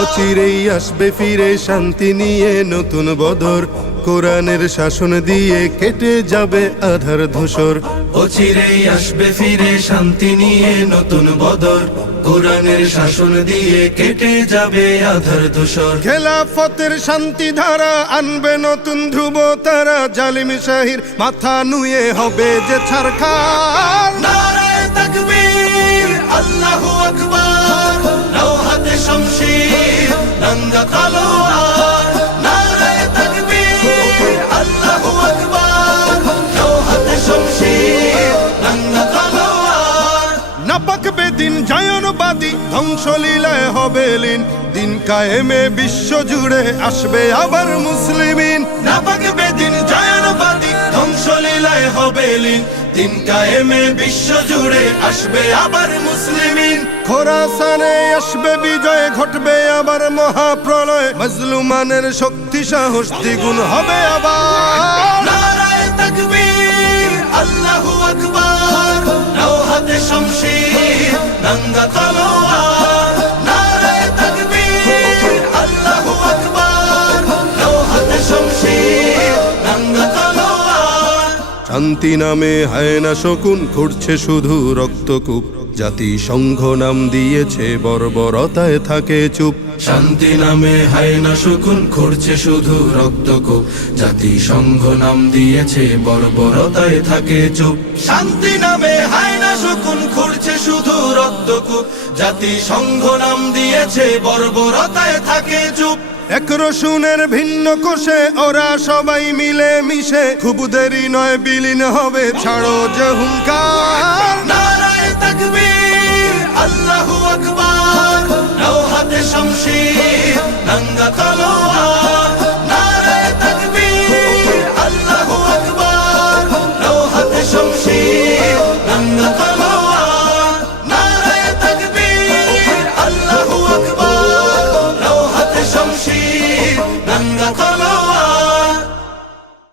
অচিরেই আসবে ফিরে শান্তি নিয়ে নতুন বদর, কোরআনের শাসন দিয়ে কেটে যাবে আধার ধূসর। অচিরেই আসবে ফিরে শান্তি নিয়ে নতুন বদর, কোরআনের শাসন দিয়ে কেটে যাবে আধার ধূসর। খেলাফতের শান্তি ধারা আনবে নতুন ধ্রুব তারা, জালিম শাহির মাথা নুয়ে হবে যে ছারখার। নারায়ে তাকবীর, আল্লাহু আকবার, নাও হাতে শমশির, নঙ্গা তলোয়ার। নারায়ে তাকবীর, আল্লাহু আকবার, নাও হাতে শমশির, নঙ্গা তলোয়ার। নাপাক বেদিন জায়নবাদী ধ্বংসলীলায় হবে লীন, দিন কায়েমে বিশ্ব জুড়ে আসবে আবার মুসলিমিন। নাপাক বেদিন জায়নবাদী ধ্বংসলীলায় হবে লীন, দিন কায়েমে বিশ্ব জুড়ে আসবে আবার মুসলিমিন। খোরাসানে আসবে বিজয়, ঘটবে আবার মহাপ্রলয়, মজলুমানের শক্তি সাহস দ্বিগুণ হবে আবার। নারায়ে তাকবীর, আল্লাহু আকবার, নাও হাতে শমশির, নঙ্গা তলোয়ার। নারায়ে তাকবীর, আল্লাহু আকবার, নাও হাতে শমশির, নঙ্গা তলোয়ার। শান্তি নামে হায়না শকুন খুঁড়ছে শুধু রক্তকূপ, জাতিসংঘ নাম দিয়েছে বর্বরতায় থাকে চুপ। শান্তি নামে হায়না শকুন খুঁড়ছে শুধু রক্তকূপ, জাতিসংঘ নাম দিয়েছে বর্বরতায় থাকে চুপ। শান্তি নামে হায়না শকুন খুঁড়ছে শুধু রক্তকূপ, জাতিসংঘ নাম দিয়েছে বর্বরতায় থাকে চুপ। এক রসুনের ভিন্ন কোষে ওরা সবাই মিলে মিশে, খুব দেরি নয় বিলীন হবে, ছাড়ো যে হুঙ্কার। নারায়ে তাকবীর, আল্লাহু আকবার, নাও হাতে শমশির, নঙ্গা তলোয়ার।